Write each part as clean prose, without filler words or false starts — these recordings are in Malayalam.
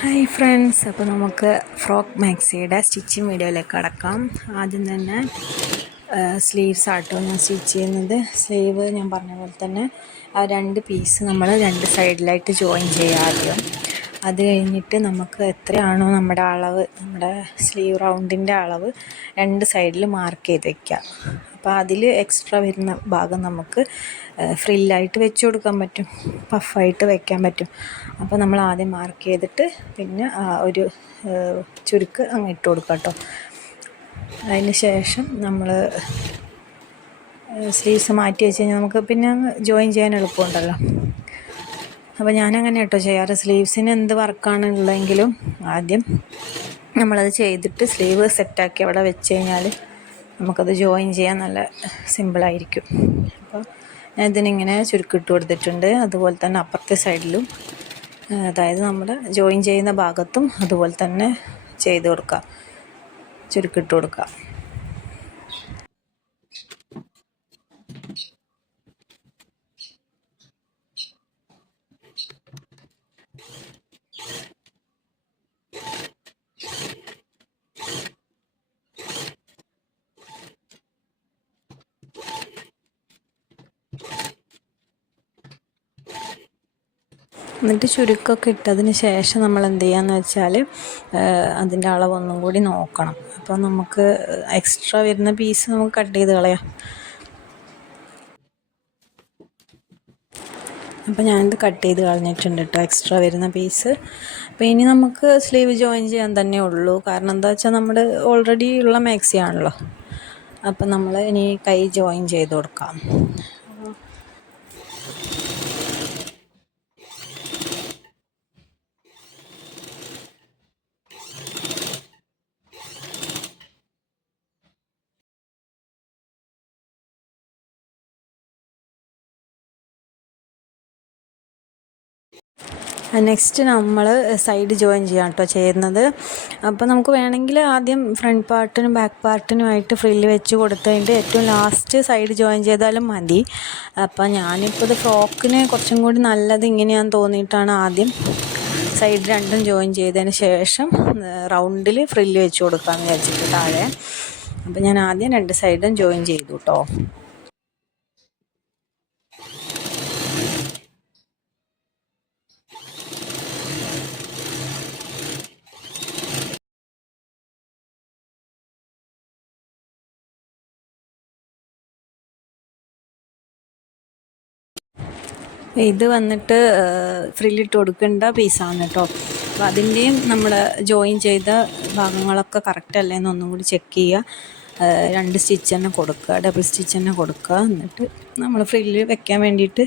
ഹായ് ഫ്രണ്ട്സ്, അപ്പോൾ നമുക്ക് ഫ്രോക്ക് മാക്സിയുടെ സ്റ്റിച്ചിങ് വീഡിയോയിലേക്ക് കടക്കാം. ആദ്യം തന്നെ സ്ലീവ്സ് ആട്ടോ ഞാൻ സ്റ്റിച്ച് ചെയ്യുന്നത്. സ്ലീവ് ഞാൻ പറഞ്ഞ പോലെ തന്നെ ആ രണ്ട് പീസ് നമ്മൾ രണ്ട് സൈഡിലായിട്ട് ജോയിൻ ചെയ്യുക ആദ്യം. അത് കഴിഞ്ഞിട്ട് നമുക്ക് എത്രയാണോ നമ്മുടെ അളവ്, നമ്മുടെ സ്ലീവ് റൗണ്ടിൻ്റെ അളവ് രണ്ട് സൈഡിൽ മാർക്ക് ചെയ്ത് വയ്ക്കുക. അപ്പോൾ അതിൽ എക്സ്ട്രാ വരുന്ന ഭാഗം നമുക്ക് ഫ്രില്ലായിട്ട് വെച്ച് കൊടുക്കാൻ പറ്റും, പഫായിട്ട് വയ്ക്കാൻ പറ്റും. അപ്പോൾ നമ്മൾ ആദ്യം മാർക്ക് ചെയ്തിട്ട് പിന്നെ ഒരു ചുരുക്ക് അങ്ങ് ഇട്ട് കൊടുക്കുക കേട്ടോ. അതിന് ശേഷം നമ്മൾ സ്ലീവ്സ് മാറ്റി വെച്ച് കഴിഞ്ഞാൽ നമുക്ക് പിന്നെ ജോയിൻ ചെയ്യാൻ എളുപ്പമുണ്ടല്ലോ. അപ്പോൾ ഞാനങ്ങനെ കേട്ടോ ചെയ്യാറ്. സ്ലീവ്സിന് എന്ത് വർക്കാണ് ഉള്ളതെങ്കിലും ആദ്യം നമ്മളത് ചെയ്തിട്ട് സ്ലീവ് സെറ്റാക്കി അവിടെ വെച്ച് കഴിഞ്ഞാൽ നമുക്കത് ജോയിൻ ചെയ്യാൻ നല്ല സിമ്പിളായിരിക്കും. അപ്പോൾ ഞാൻ ഇതിനിങ്ങനെ ചുരുക്കിട്ട് കൊടുത്തിട്ടുണ്ട്. അതുപോലെ തന്നെ അപ്പുറത്തെ സൈഡിലും, അതായത് നമ്മുടെ ജോയിൻ ചെയ്യുന്ന ഭാഗത്തും അതുപോലെ തന്നെ ചെയ്ത് കൊടുക്കുക, ചുരുക്കിട്ട് കൊടുക്കുക. എന്നിട്ട് ചുരുക്കമൊക്കെ ഇട്ടതിന് ശേഷം നമ്മൾ എന്ത് ചെയ്യാന്ന് വെച്ചാൽ അതിൻ്റെ അളവൊന്നും കൂടി നോക്കണം. അപ്പോൾ നമുക്ക് എക്സ്ട്രാ വരുന്ന പീസ് നമുക്ക് കട്ട് ചെയ്ത് കളയാം. അപ്പോൾ ഞാനിത് കട്ട് ചെയ്ത് കളഞ്ഞിട്ടുണ്ട് കേട്ടോ, എക്സ്ട്രാ വരുന്ന പീസ്. അപ്പോൾ ഇനി നമുക്ക് സ്ലീവ് ജോയിൻ ചെയ്യാൻ തന്നെ ഉള്ളൂ. കാരണം എന്താ വെച്ചാൽ നമ്മുടെ ഓൾറെഡി ഉള്ള മാക്സി ആണല്ലോ. അപ്പം നമ്മൾ ഇനി കൈ ജോയിൻ ചെയ്ത് കൊടുക്കാം. നെക്സ്റ്റ് നമ്മൾ സൈഡ് ജോയിൻ ചെയ്യാം കേട്ടോ ചെയ്യുന്നത്. അപ്പോൾ നമുക്ക് വേണമെങ്കിൽ ആദ്യം ഫ്രണ്ട് പാർട്ടിനും ബാക്ക് പാർട്ടിനുമായിട്ട് ഫ്രില്ല് വെച്ച് കൊടുത്തതിൻ്റെ ഏറ്റവും ലാസ്റ്റ് സൈഡ് ജോയിൻ ചെയ്താലും മതി. അപ്പോൾ ഞാനിപ്പോൾ ഇത് ഫ്രോക്കിന് കുറച്ചും കൂടി നല്ലത് ഇങ്ങനെയാണെന്ന് തോന്നിയിട്ടാണ് ആദ്യം സൈഡ് രണ്ടും ജോയിൻ ചെയ്തതിന് ശേഷം റൗണ്ടിൽ ഫ്രില്ല് വെച്ച് കൊടുക്കാമെന്ന് വിചാരിച്ചിട്ട് താഴെ. അപ്പോൾ ഞാൻ ആദ്യം രണ്ട് സൈഡും ജോയിൻ ചെയ്തു കേട്ടോ. ഇത് വന്നിട്ട് ഫ്രില്ലിട്ട് കൊടുക്കേണ്ട പീസാണ് കേട്ടോ. അപ്പോൾ അതിൻ്റെയും നമ്മൾ ജോയിൻ ചെയ്ത ഭാഗങ്ങളൊക്കെ കറക്റ്റ് അല്ലേന്ന് ഒന്നും കൂടി ചെക്ക് ചെയ്യുക. രണ്ട് സ്റ്റിച്ച് തന്നെ കൊടുക്കുക, ഡബിൾ സ്റ്റിച്ച് തന്നെ കൊടുക്കുക. എന്നിട്ട് നമ്മൾ ഫ്രില്ല് വെക്കാൻ വേണ്ടിയിട്ട്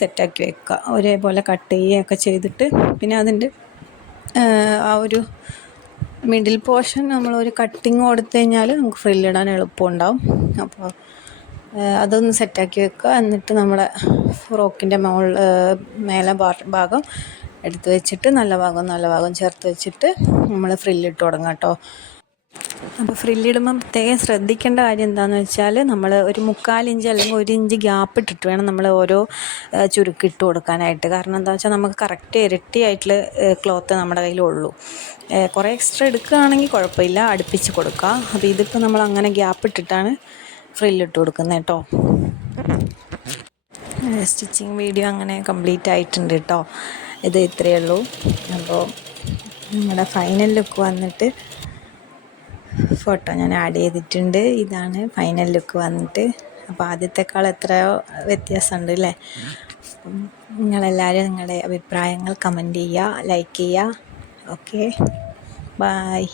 സെറ്റാക്കി വെക്കുക. ഒരേപോലെ കട്ട് ചെയ്യുകയൊക്കെ ചെയ്തിട്ട് പിന്നെ അതിൻ്റെ ആ ഒരു മിഡിൽ പോർഷൻ നമ്മളൊരു കട്ടിങ് കൊടുത്തു കഴിഞ്ഞാൽ നമുക്ക് ഫ്രില്ലിടാൻ എളുപ്പമുണ്ടാവും. അപ്പോൾ അതൊന്ന് സെറ്റാക്കി വെക്കുക. എന്നിട്ട് നമ്മുടെ ഫ്രോക്കിൻ്റെ മേലെ ഭാഗം എടുത്ത് വെച്ചിട്ട് നല്ല ഭാഗം ചേർത്ത് വെച്ചിട്ട് നമ്മൾ ഫ്രില്ലിട്ട് തുടങ്ങാം കേട്ടോ. അപ്പോൾ ഫ്രില്ലിടുമ്പം പ്രത്യേകം ശ്രദ്ധിക്കേണ്ട കാര്യം എന്താണെന്ന് വെച്ചാൽ നമ്മൾ ഒരു 3/4 ഇഞ്ച് അല്ലെങ്കിൽ 1 ഇഞ്ച് ഗ്യാപ്പ് ഇട്ടിട്ട് വേണം നമ്മൾ ഓരോ ചുരുക്കിട്ട് കൊടുക്കാനായിട്ട്. കാരണം എന്താ വെച്ചാൽ നമുക്ക് കറക്റ്റ് ഇരട്ടിയായിട്ടുള്ള ക്ലോത്ത് നമ്മുടെ കയ്യിലുള്ളൂ. കുറേ എക്സ്ട്രാ എടുക്കുകയാണെങ്കിൽ കുഴപ്പമില്ല, അടുപ്പിച്ച് കൊടുക്കുക. അപ്പോൾ ഇതിപ്പോൾ നമ്മൾ അങ്ങനെ ഗ്യാപ്പ് ഇട്ടിട്ടാണ് ഫ്രില്ലിട്ട് കൊടുക്കുന്നത് കേട്ടോ. സ്റ്റിച്ചിങ് വീഡിയോ അങ്ങനെ കംപ്ലീറ്റ് ആയിട്ടുണ്ട് കേട്ടോ. ഇത് ഇത്രയേ ഉള്ളൂ. അപ്പോൾ നിങ്ങളുടെ ഫൈനൽ ലുക്ക് വന്നിട്ട് ഫോട്ടോ ഞാൻ ആഡ് ചെയ്തിട്ടുണ്ട്. ഇതാണ് ഫൈനൽ ലുക്ക് വന്നിട്ട്. അപ്പോൾ ആദ്യത്തെക്കാൾ എത്രയോ വ്യത്യാസമുണ്ട് അല്ലേ. അപ്പം നിങ്ങളെല്ലാവരും നിങ്ങളുടെ അഭിപ്രായങ്ങൾ കമൻറ്റ് ചെയ്യുക, ലൈക്ക് ചെയ്യുക. Okay, by.